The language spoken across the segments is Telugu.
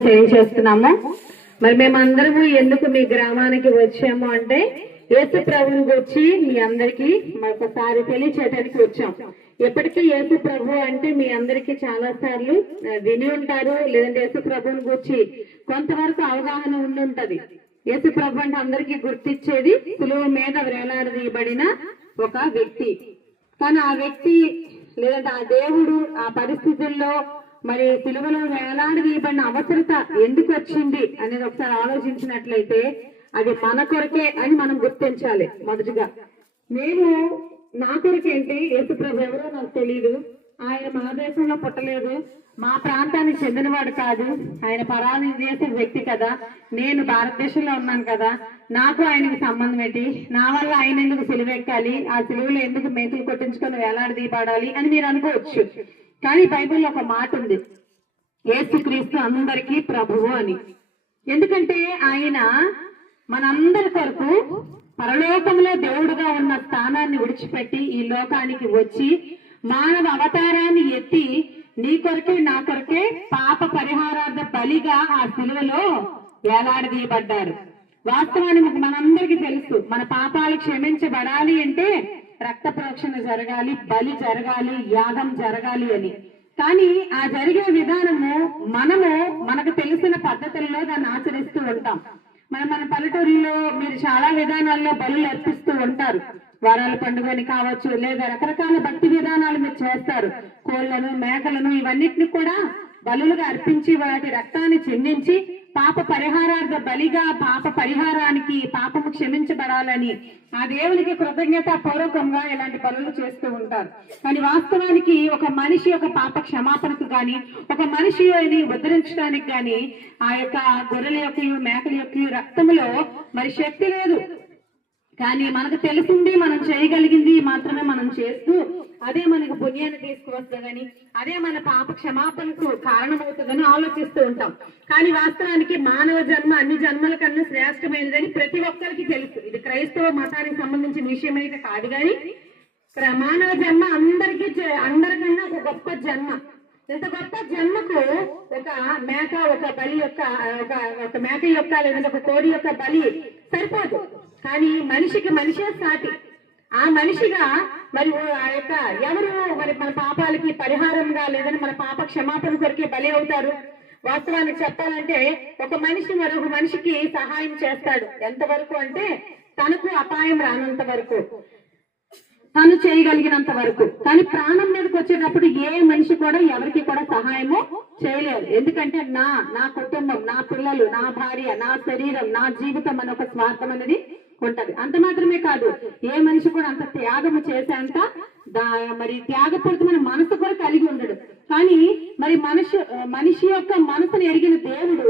చేస్తున్నాము. మరి మేమందరము ఎందుకు మీ గ్రామానికి వచ్చాము అంటే యేసు ప్రభుని గురించి మీ అందరికి మరొకసారి తెలియచేయడానికి వచ్చాం. ఎప్పటికీ యేసు ప్రభు అంటే మీ అందరికి చాలా సార్లు విని ఉంటారు, లేదంటే యేసు ప్రభుని గురించి కొంతవరకు అవగాహన ఉండుంటది. యేసు ప్రభు అంటే అందరికీ గుర్తించేది సులువు మీద వేలాడదీయబడిన ఒక వ్యక్తి. కానీ ఆ వ్యక్తి లేదంటే ఆ దేవుడు ఆ పరిస్థితుల్లో మరి సిలువలో వేలాడదీయబడిన అవసరత ఎందుకు వచ్చింది అనేది ఒకసారి ఆలోచించినట్లయితే అది మన కొరకే అని మనం గుర్తించాలి. మొదటిగా నేను నా కొరకేంటి, యేసు ప్రభు ఎవరో నాకు తెలియదు, ఆయన మన దేశంలో పుట్టలేదు, మా ప్రాంతానికి చెందినవాడు కాదు, ఆయన పరాని చేసే వ్యక్తి కదా, నేను భారతదేశంలో ఉన్నాను కదా, నాకు ఆయనకి సంబంధం ఏంటి, నా వల్ల ఆయన ఎందుకు సిలువెక్కాలి, ఆ సిలువలో ఎందుకు మేకులు కొట్టించుకొని వేలాడదీయబడాలి అని మీరు అనుకోవచ్చు. కానీ బైబిల్లో ఒక మాట ఉంది, యేసుక్రీస్తు అందరికీ ప్రభువు అని. ఎందుకంటే ఆయన మనందరి కొరకు పరలోకంలో దేవుడుగా ఉన్న స్థానాన్ని విడిచిపెట్టి ఈ లోకానికి వచ్చి మానవ అవతారాన్ని ఎత్తి నీ కొరకే నా కొరకే పాప పరిహారార్థ బలిగా ఆ సిలువలో వేలాడదీయబడ్డారు. వాస్తవానికి మనందరికీ తెలుసు, మన పాపాలు క్షమించబడాలి అంటే రక్త ప్రోక్షణ జరగాలి, బలి జరగాలి, యాగం జరగాలి అని. కానీ ఆ జరిగే విధానము మనకు తెలిసిన పద్ధతుల్లో దాన్ని ఆచరిస్తూ ఉంటాం. మన పల్లెటూరులో మీరు చాలా విధానాల్లో బలులు అర్పిస్తూ ఉంటారు. వారాల పండుగని కావచ్చు, లేదా రకరకాల భక్తి విధానాలు మీరు చేస్తారు. కోళ్లను, మేకలను ఇవన్నిటిని కూడా బలులుగా అర్పించి వాటి రక్తాన్ని చెందించి పాప పరిహారార్థ బలిగా పాప పరిహారానికి పాపము క్షమించబడాలని ఆ దేవునికి కృతజ్ఞత పూర్వకంగా ఇలాంటి బలులు చేస్తూ ఉంటారు. కానీ వాస్తవానికి ఒక మనిషి యొక్క పాప క్షమాపణకు గాని, ఒక మనిషిని ఉద్ధరించడానికి గాని ఆ యొక్క గొర్రెల యొక్క మేకల యొక్క రక్తములో మరి శక్తి లేదు. కానీ మనకు తెలిసింది, మనం చేయగలిగింది మాత్రమే మనం చేస్తూ అదే మనకు పుణ్యాన్ని తీసుకువస్తుందని, అదే మన పాప క్షమాపణకు కారణమవుతుందని ఆలోచిస్తూ ఉంటాం. కానీ వాస్తవానికి మానవ జన్మ అన్ని జన్మల కన్నా శ్రేష్టమైనదని ప్రతి ఒక్కరికి తెలుసు. ఇది క్రైస్తవ మతానికి సంబంధించిన విషయం అయితే కాదు, కానీ మానవ జన్మ అందరికన్నా ఒక గొప్ప జన్మ. ఇంత గొప్ప జన్మకు ఒక మేక, ఒక బలి యొక్క ఒక మేక యొక్క లేదంటే ఒక కోడి యొక్క బలి సరిపోదు. కానీ మనిషికి మనిషే సాటి. ఆ మనిషిగా మరి ఆ యొక్క ఎవరు మరి మన పాపాలకి పరిహారంగా లేదని మన పాప క్షమాపణ కొరకే బలి అవుతారు. వాస్తవానికి చెప్పాలంటే ఒక మనిషి మరొక మనిషికి సహాయం చేస్తాడు. ఎంతవరకు అంటే తనకు అపాయం రానంత వరకు, తను చేయగలిగినంత వరకు. కానీ ప్రాణం మీదకి వచ్చేటప్పుడు ఏ మనిషి కూడా ఎవరికి కూడా సహాయము చేయలేరు. ఎందుకంటే నా కుటుంబం, నా పిల్లలు, నా భార్య, నా శరీరం, నా జీవితం అనే ఒక స్వార్థం అనేది ఉంటది. అంత మాత్రమే కాదు, ఏ మనిషి కూడా అంత త్యాగము చేసేంత మరి త్యాగపూరితమైన మనసు కూడా కలిగి ఉండడు. కానీ మరి మనిషి యొక్క మనసును ఎరిగిన దేవుడు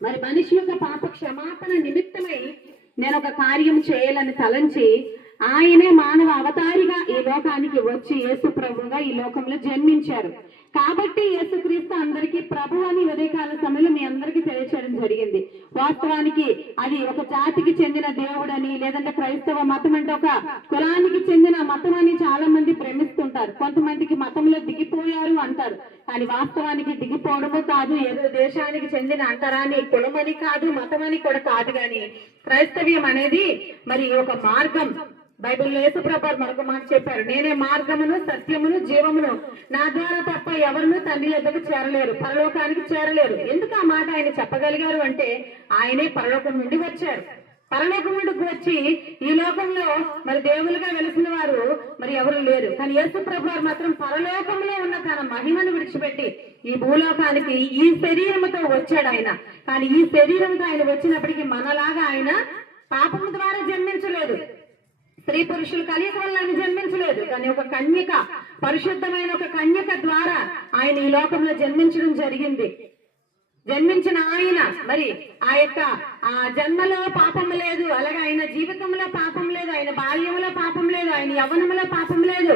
మరి మనిషి యొక్క పాప క్షమాపణ నిమిత్తమై నేను ఒక కార్యం చేయాలని తలంచి ఆయనే మానవ అవతారిగా ఈ లోకానికి వచ్చి యేసు ప్రభుగా ఈ లోకంలో జన్మించారు. కాబట్టి యేసుక్రీస్తు అందరికీ ప్రభు అని ఉదయకాల సమయంలో మీ అందరికీ తెలియచేయడం జరిగింది. వాస్తవానికి అది ఒక జాతికి చెందిన దేవుడని, లేదంటే క్రైస్తవ మతం అంటే ఒక కులానికి చెందిన మతం అని చాలా మంది భ్రమిస్తుంటారు. కొంతమందికి మతంలో దిగిపోయారు అంటారు. కానీ వాస్తవానికి దిగిపోవడము కాదు, ఏదో దేశానికి చెందిన అంటారని, కులమని కాదు, మతం అని కూడా కాదు. కానీ క్రైస్తవ్యం అనేది మరి ఒక మార్గం. బైబిల్లో యేసు ప్రభువు మరొక మాట చెప్పారు, నేనే మార్గమును, సత్యమును, జీవమును, నా ద్వారా తప్ప ఎవరును తండ్రి యొద్దకు చేరలేరు, పరలోకానికి చేరలేరు. ఎందుకు ఆ మాట ఆయన చెప్పగలిగారు అంటే ఆయనే పరలోకం నుండి వచ్చారు. పరలోకం నుండి వచ్చి ఈ లోకంలో మరి దేవులుగా వెలిసిన వారు మరి ఎవరు లేరు. కానీ యేసు ప్రభువు మాత్రం పరలోకంలో ఉన్న తన మహిమను విడిచిపెట్టి ఈ భూలోకానికి ఈ శరీరముతో వచ్చాడు ఆయన. కానీ ఈ శరీరంతో ఆయన వచ్చినప్పటికీ మనలాగా ఆయన పాపము ద్వారా జన్మించలేదు, స్త్రీ పురుషులు కలయిక వల్ల ఆయన జన్మించలేదు. కానీ ఒక కన్యక, పరిశుద్ధమైన ఒక కన్యక ద్వారా ఆయన ఈ లోకంలో జన్మించడం జరిగింది. జన్మించిన ఆయన మరి ఆ జన్మలో పాపం లేదు, అలాగే ఆయన జీవితంలో పాపం లేదు, ఆయన బాల్యంలో పాపం లేదు, ఆయన యవ్వనంలో పాపం లేదు.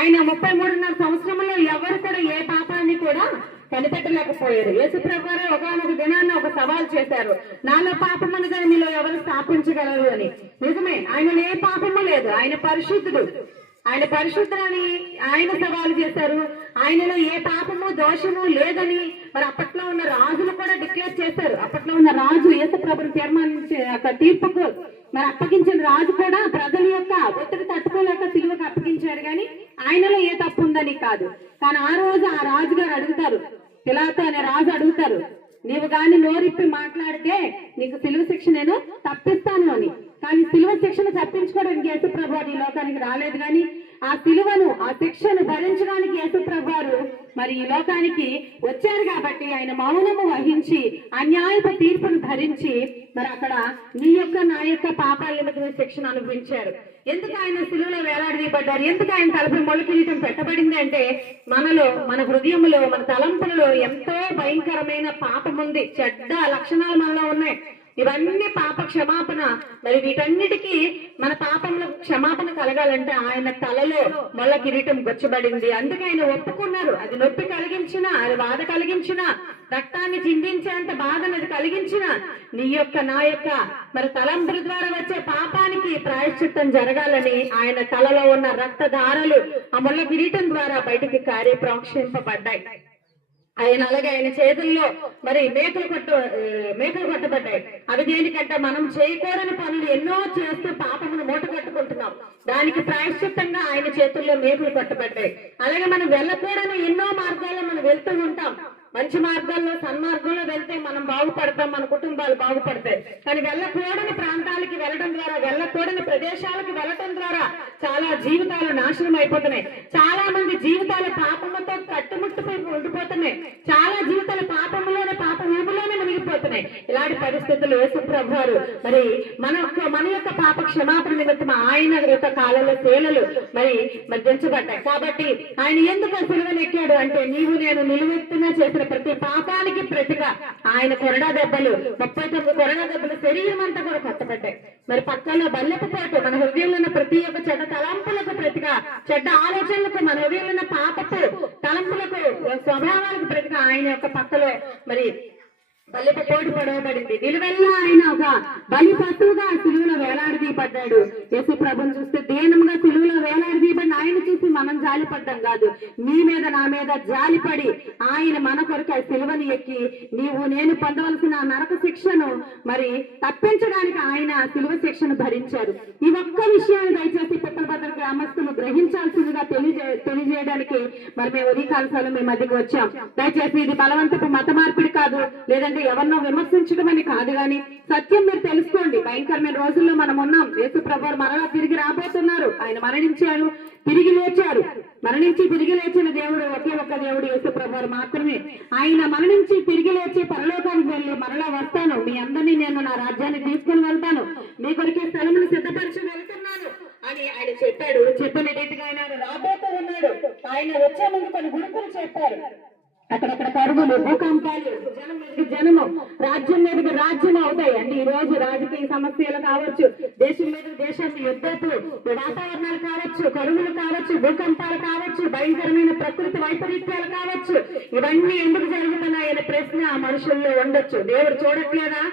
ఆయన 33.5 సంవత్సరంలో ఎవరు కూడా ఏ పాపాన్ని కూడా కనిపెట్టలేకపోయారు. యేసుప్రభు గారు ఒకనొక దినాన్ని ఒక సవాల్ చేశారు, నాలో పాపం అనగా మీలో ఎవరు స్థాపించగలరు అని. నిజమే, ఆయనలో ఏ పాపము లేదు, ఆయన పరిశుద్ధుడు. ఆయన పరిశుద్ధులని ఆయన సవాలు చేశారు. ఆయనలో ఏ పాపము దోషము లేదని మరి అప్పట్లో ఉన్న రాజులు కూడా చేశారు. అప్పట్లో ఉన్న రాజు యేసు ప్రభుని తీర్మానించే తీర్పుకు మరి అప్పగించిన రాజు కూడా ప్రజల యొక్క ఒత్తిడి తట్టుకోలేక సిలువకు అప్పగించాడు, కానీ ఆయనలో ఏ తప్పు ఉందని కాదు. కానీ ఆ రోజు ఆ రాజు గారు అడుగుతారు, పిలాతు అనే రాజు అడుగుతారు, నీవు గాని నోరిప్పి మాట్లాడితే నీకు సిలువ శిక్ష నేను తప్పిస్తాను అని. కానీ సిలువ శిక్షను తప్పించుకోవడానికి యేసు ప్రభు ఈ లోకానికి రాలేదు, కానీ ఆ సిలువను ఆ శిక్షను భరించడానికి యేసు ప్రభు మరి ఈ లోకానికి వచ్చారు. కాబట్టి ఆయన మౌనము వహించి అన్యాయపు తీర్పును భరించి మరి అక్కడ నీ యొక్క నా యొక్క పాపాల నిమిత్తమైన శిక్షను అనుభవించారు. ఎందుకు ఆయన సిలువలో వేలాడదీయబడ్డారు, ఎందుకు ఆయన తలపై మొల కిరీటం పెట్టబడింది అంటే మనలో, మన హృదయంలో, మన తలంపులలో ఎంతో భయంకరమైన పాపం ఉంది, చెడ్డ లక్షణాలు మనలో ఉన్నాయి. ఇవన్నీ పాప క్షమాపణ. మరి వీటన్నిటికీ మన పాపంలో క్షమాపణ కలగాలంటే ఆయన తలలో మొల్ల కిరీటం గొచ్చబడింది. అందుకే ఆయన ఒప్పుకున్నారు. అది నొప్పి కలిగించిన, అది బాధ కలిగించిన, రక్తాన్ని చిందించేంత బాధను అది కలిగించిన నీ యొక్క నా యొక్క మరి తలంపుల ద్వారా వచ్చే పాపానికి ప్రాయశ్చిత్తం జరగాలని ఆయన తలలో ఉన్న రక్తధారలు ఆ మొల్ల కిరీటం ద్వారా బయటికి కారి ప్రోక్షింపబడ్డాయి. ఆయన అలాగే ఆయన చేతుల్లో మరి మేకలు కొట్టబడ్డాయి. అవి దేనికంటే మనం చేయకూడని పనులు ఎన్నో చేస్తూ పాపమును మూట కట్టుకుంటున్నాం, దానికి ప్రాయశ్చిత్తంగా ఆయన చేతుల్లో మేకలు కొట్టబడ్డాయి. అలాగే మనం వెళ్ళకూడని ఎన్నో మార్గాల్లో మనం వెళ్తూ ఉంటాం. మంచి మార్గాల్లో, సన్మార్గంలో వెళ్తే మనం బాగుపడతాం, మన కుటుంబాలు బాగుపడతాయి. కానీ వెళ్ళకూడని ప్రాంతాలకి వెళ్ళడం ద్వారా, వెళ్ళకూడని ప్రదేశాలకు వెళ్ళటం ద్వారా చాలా జీవితాలు నాశనం అయిపోతున్నాయి. చాలా మంది జీవితాలు పాపముతో కట్టుముట్టుపోయి ఉండిపోతున్నాయి. చాలా జీవితాలు పాపంలోనే, పాప ఊబులోనే మునిగిపోతున్నాయి. ఇలాంటి పరిస్థితులు యేసు ప్రభువారు మరి మన యొక్క పాప క్షమాపణ నిమిత్తం ఆయన యొక్క కాలంలో శీలలు మరి దించబడ్డాయి. కాబట్టి ఆయన ఎందుకు సిలువనెక్కాడు అంటే నీవు నేను నిలువెత్తున చేసిన ప్రతి పాపానికి ప్రతిగా ఆయన కొరడా దెబ్బలు, 39 కొరడా దెబ్బలు శరీరం అంతా కూడా కొట్టబడ్డాయి. మరి పక్కలో బల్లెపు పాటు మన హృదయంలో ఉన్న ప్రతి ఒక్క చెడ్డ తలంపులకు ప్రతిగా, చెడ్డ ఆలోచనలకు, మన హృదయంలో ఉన్న పాపపు తలంపులకు, స్వభావాలకు ప్రతిగా ఆయన యొక్క పక్కలో మరి బలిప పోటు పడవబడింది. నిలువెల్లా ఆయన ఒక బలి పశువుగా సిలువలో వేలాడదీయబడ్డాడు. యేసు ప్రభుని చూస్తే దీనముగా సిలువలో వేలాడదీయబడిన ఆయన చూసి మనం జాలిపడ్డాం కాదు, నీ మీద నా మీద జాలిపడి ఆయన మన కొరకు ఆ సిలువని ఎక్కి నీవు నేను పొందవలసిన నరక శిక్షను మరి తప్పించడానికి ఆయన సిలువ శిక్షను భరించారు. ఈ ఒక్క విషయాన్ని దయచేసి పుట్టభద్ర గ్రామస్తులు గ్రహించాల్సిందిగా తెలియజేయడానికి మరి మేము ఉదయకాలశాలలో మేము మధ్యకి వచ్చాం. దయచేసి ఇది బలవంతపు మత మార్పిడి కాదు, లేదంటే ఎవరినో విమర్శించడం అని కాదు, కానీ సత్యం మీరు తెలుసుకోండి. భయంకరమైన రోజుల్లో మనం ఉన్నాం. యేసు ప్రభువు మరలా తిరిగి రాబోతున్నారు. ఆయన మరణించారు, తిరిగి లేచారు. మరణించి తిరిగి లేచిన దేవుడు ఒకే ఒక్క దేవుడు యేసు ప్రభువు మాత్రమే. ఆయన మరణించి తిరిగి లేచి పరలోకానికి వెళ్ళి మరలా వస్తాను, మీ అందరినీ నేను నా రాజ్యాన్ని తీసుకుని వెళ్తాను, మీ కొరికే స్థలమును సిద్ధపరిచి వెళ్తున్నాను అని ఆయన చెప్పాడు. చెప్పిన రీతిగా ఆయన రాబోతూ ఉన్నాడు. ఆయన వచ్చే ముందు కొన్ని గురుకులు చెప్పారు. అక్కడక్కడ కరువులు, భూకంపాలు, జనము రాజ్యం మీదకి రాజ్యం అవుతాయి. అంటే ఈ రోజు రాజకీయ సమస్యలు కావచ్చు, దేశం మీద దేశాన్ని యుద్ధపు వాతావరణాలు కావచ్చు, కరువులు కావచ్చు, భూకంపాలు కావచ్చు, భయంకరమైన ప్రకృతి వైపరీత్యాలు కావచ్చు. ఇవన్నీ ఎందుకు జరుగుతున్నాయనే ప్రశ్న మనుషుల్లో ఉండొచ్చు. దేవుడు చూడట్లేదా?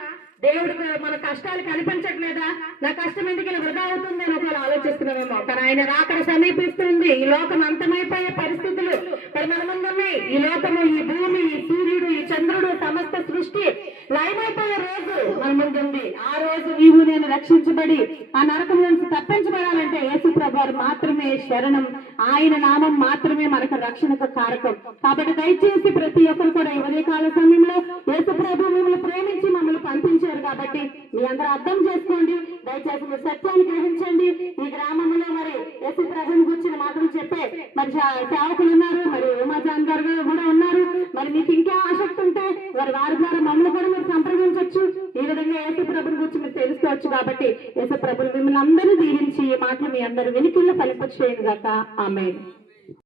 దేవుడికి మన కష్టాలు కనిపించట్లేదా? నా కష్టం ఎందుకు ఇలా వృధా అవుతుందని ఒకవేళ ఆలోచిస్తున్నామేమో. కానీ ఆయన రాకడ సమీపిస్తుంది. ఈ లోకం అంతమైపోయే పరిస్థితులు మరి మన ముందు ఉన్నాయి. ఈ లోకము, ఈ భూమి, ఈ సూర్యుడు, ఈ చంద్రుడు, సమస్త సృష్టి లయమైపోయే రోజు మన ముందుంది. ఆ రోజు నీవు నేను రక్షించబడి ఆ నరకం నుంచి తప్పించబడాలంటే యేసు ప్రభువు మాత్రమే శరణం, ఆయన నామం మాత్రమే మనకు రక్షణకు కారకం. కాబట్టి దయచేసి ప్రతి ఒక్కరు కూడా ఈ ఉదయకాల సమయంలో యేసు ప్రభువు మిమ్మల్ని ప్రేమించి మమ్మల్ని పంపించారు. కాబట్టి మీ అందరూ అర్థం చేసుకోండి. దయచేసి మీరు సత్యాన్ని గ్రహించండి. ఈ గ్రామంలో మరి యేసు ప్రభువుని గురించిన మాటలు చెప్పే మరి సేవకులు ఉన్నారు, మరి ఉమాజాన్ గారు కూడా ఉన్నారు. మరి మీకు ఇంకా ఆసక్తి ఉంటే వారి ద్వారా మమ్మల్ని కూడా మీరు సంప్రదించవచ్చు. ఈ విధంగా యేసు ప్రభుని గురించి మీరు తెలుసుకోవచ్చు. కాబట్టి యేసు ప్రభువు మిమ్మల్ని అందరూ దీవించి ఈ మాటలు మీ అందరూ వినికిల్లో ఫలింపచేయను గాక. ఆమేన్.